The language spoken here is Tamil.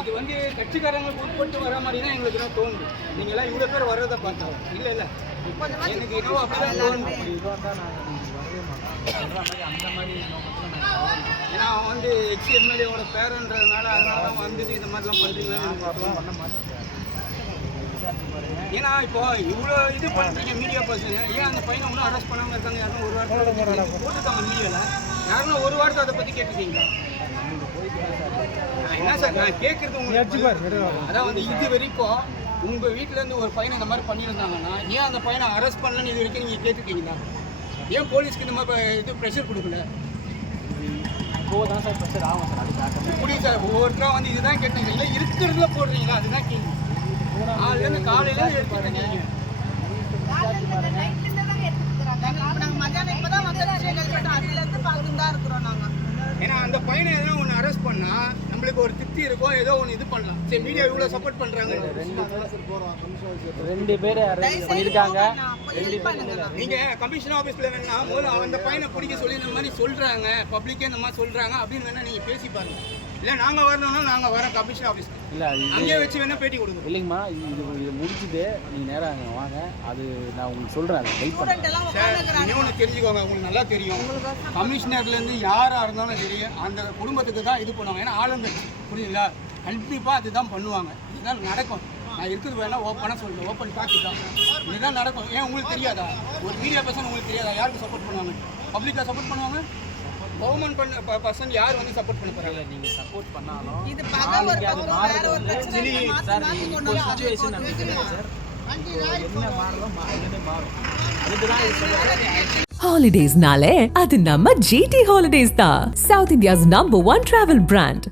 இது வந்து கட்சிக்காரங்களுக்கு உட்பட்டு வர மாதிரி தான் எங்களுக்கு தான் தோணுது. நீங்க எல்லாம் இவ்வளவு பேர் வர்றதை பார்த்தா இல்ல இல்ல எனக்கு இன்னும் அப்படிதான் தோணுது. ஏன்னா அவன் வந்து எக்ஸ்-எம்எல்ஏவோட பேரன்றதுனால அதனால தான் வந்துட்டு இந்த மாதிரிலாம் பண்றீங்களான்னு பண்ண மாட்டேன். ஏன்னா இப்போ இவ்வளோ இது பண்ணுறீங்க மீடியா பர்சன், ஏன் அந்த பையனை ஒன்றும் அரெஸ்ட் பண்ணாமல் இருக்காங்க? யாரும் ஒரு வாரத்தில் போட்டுருக்காங்க மீடியாவில், யாருன்னா ஒரு வாரத்தை அதை பற்றி கேட்டுருக்கீங்களா? என்ன சார் நான் கேட்குறது உங்களுக்கு, அதான் வந்து இது வரைக்கும் உங்கள் வீட்டிலேருந்து ஒரு பையனை இந்த மாதிரி பண்ணியிருந்தாங்கன்னா ஏன் அந்த பையனை அரெஸ்ட் பண்ணலன்னு இது வரைக்கும் நீங்கள் கேட்டுருக்கீங்களா? ஏன் போலீஸ்க்கு இந்த மாதிரி இது ப்ரெஷர் கொடுக்கல? இப்போதான் சார் ப்ரெஷர் ஆகும் சார். அது இப்படி சார் ஒவ்வொருத்தரும் வந்து இதுதான் கேட்டீங்க, இல்லை இருக்கிறதுல போடுறீங்களா? அதுதான் கேள்வி. காலையில எடுத்துட்டீங்க. ஏன்னா அந்த பையனை எதனா ஒன்று அரெஸ்ட் பண்ணா நம்மளுக்கு ஒரு திருப்தி இருக்கும், ஏதோ ஒன்று இது பண்ணலாம். சரி மீடியா இவ்வளோ சப்போர்ட் பண்ணுறாங்க, ரெண்டு பேர் பண்ணியிருக்காங்க. நீங்கள் கமிஷன் ஆஃபீஸில் வேணா முதல்ல அந்த பையனை பிடிக்க சொல்லி இந்த மாதிரி சொல்கிறாங்க, பப்ளிக்கே இந்த மாதிரி சொல்கிறாங்க அப்படின்னு வேணா நீங்கள் பேசி பாருங்க. இல்லை நாங்கள் வரணும்னா நாங்கள் வரோம் கமிஷன் ஆஃபீஸ்க்கு, இல்லை அங்கேயே வச்சு வேணா பேட்டி கொடுங்க. இல்லைங்கம்மா, இது முடிச்சுட்டு நீங்கள் நேராக அங்கே வாங்க, அது நான் உங்களுக்கு சொல்கிறேன். அதை வெயிட் பண்ணுறேன் சார். இன்னொன்று தெரிஞ்சுக்கோங்க, உங்களுக்கு நல்லா தெரியும், கமிஷனர்லேருந்து யாராக இருந்தாலும் சரி அந்த குடும்பத்துக்கு தான் இது பண்ணுவாங்க. ஏன்னா ஆளுங்கட்சி, புரியுதுங்களா? கண்டிப்பாக அதுதான் பண்ணுவாங்க, இதுதான் நடக்கும். நான் இருக்குது வேணா ஓப்பனாக சொல்லுவேன், ஓப்பன் டாக்கு தான், இதுதான் நடக்கும். ஏன் உங்களுக்கு தெரியாதா? ஒரு மீடியா பர்சன் உங்களுக்கு தெரியாதா யாருக்கு சப்போர்ட் பண்ணுவாங்க? பப்ளிக்காக சப்போர்ட் பண்ணுவாங்க? கவர்மெண்ட் பண்ண பர்சன் யார் வந்து சப்போர்ட் பண்ண போறாங்க? நீங்கள் சப்போர்ட் பண்ணாலும் இது அது வேற ஒரு பிரச்சனை மாத்தி கொண்டு வர சிச்சுவேஷன் சார். என்ன மாறலாம் மாறும். அதுதான் இது சொல்லுவாங்க. Holidays nale, adu namma GT Holidays da. South India's #1 travel brand.